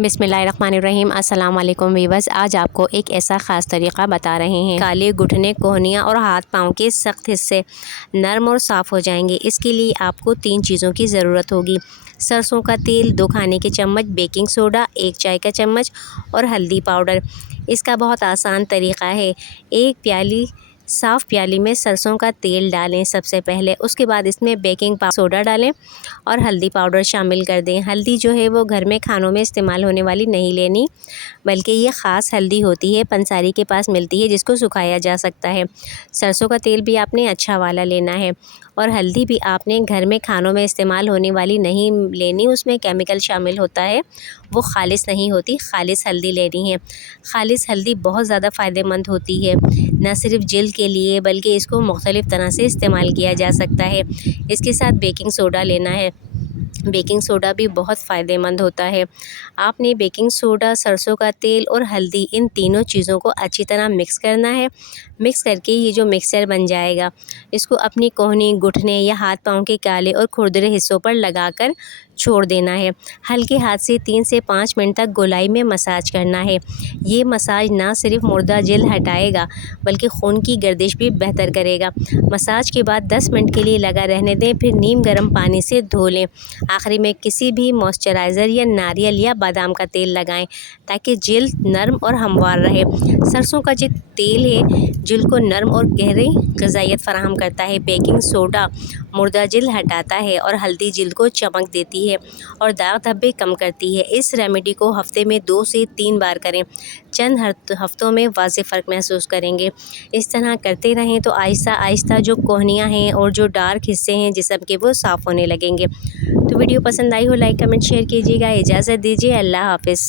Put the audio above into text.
बिस्मिल्लाहिर्रहमानिर्रहीम। अस्सलाम वालेकुम वीवर्स। आज आपको एक ऐसा ख़ास तरीक़ा बता रहे हैं। काले घुटने, कोहनियाँ और हाथ पाँव के सख्त हिस्से नरम और साफ़ हो जाएंगे। इसके लिए आपको 3 चीज़ों की ज़रूरत होगी। सरसों का तेल 2 खाने के चम्मच, बेकिंग सोडा 1 चाय का चम्मच और हल्दी पाउडर। इसका बहुत आसान तरीक़ा है। एक साफ़ प्याली में सरसों का तेल डालें सबसे पहले, उसके बाद इसमें बेकिंग सोडा डालें और हल्दी पाउडर शामिल कर दें। हल्दी जो है वो घर में खानों में इस्तेमाल होने वाली नहीं लेनी, बल्कि ये ख़ास हल्दी होती है, पंसारी के पास मिलती है, जिसको सुखाया जा सकता है। सरसों का तेल भी आपने अच्छा वाला लेना है और हल्दी भी आपने घर में खानों में इस्तेमाल होने वाली नहीं लेनी, उसमें केमिकल शामिल होता है, वो खालिस नहीं होती। खालिस हल्दी लेनी है। खालिस हल्दी बहुत ज़्यादा फ़ायदेमंद होती है, न सिर्फ जिल्द के लिए बल्कि इसको मुख्तलिफ़ तरह से इस्तेमाल किया जा सकता है। इसके साथ बेकिंग सोडा लेना है। बेकिंग सोडा भी बहुत फ़ायदेमंद होता है। आपने बेकिंग सोडा, सरसों का तेल और हल्दी, इन तीनों चीज़ों को अच्छी तरह मिक्स करना है। मिक्स करके ये जो मिक्सचर बन जाएगा, इसको अपनी कोहनी, घुटने या हाथ पाँव के काले और खुरदरे हिस्सों पर लगाकर छोड़ देना है। हल्के हाथ से 3 से 5 मिनट तक गोलाई में मसाज करना है। ये मसाज ना सिर्फ मुर्दा जेल हटाएगा बल्कि खून की गर्दिश भी बेहतर करेगा। मसाज के बाद 10 मिनट के लिए लगा रहने दें, फिर नीम गर्म पानी से धो लें। आखिरी में किसी भी मॉइस्चराइज़र या नारियल या बादाम का तेल लगाएं ताकि जिल्द नरम और हमवार रहे। सरसों का जो तेल है जिल्द को नरम और गहरी ग़िज़ाइयत फ़राहम करता है। बेकिंग सोडा मुर्दा जिल्द हटाता है और हल्दी जिल्द को चमक देती है और दाग धब्बे कम करती है। इस रेमेडी को हफ़्ते में 2 से 3 बार करें। चंद हफ्तों में वाज़ेह फ़र्क महसूस करेंगे। इस तरह करते रहें तो आहिस्ता आहिस्ता जो कोहनियाँ हैं और जो डार्क हिस्से हैं जिस्म के, वो साफ़ होने लगेंगे। तो वीडियो पसंद आई हो लाइक कमेंट शेयर कीजिएगा। इजाज़त दीजिए। अल्लाह हाफ़िज़।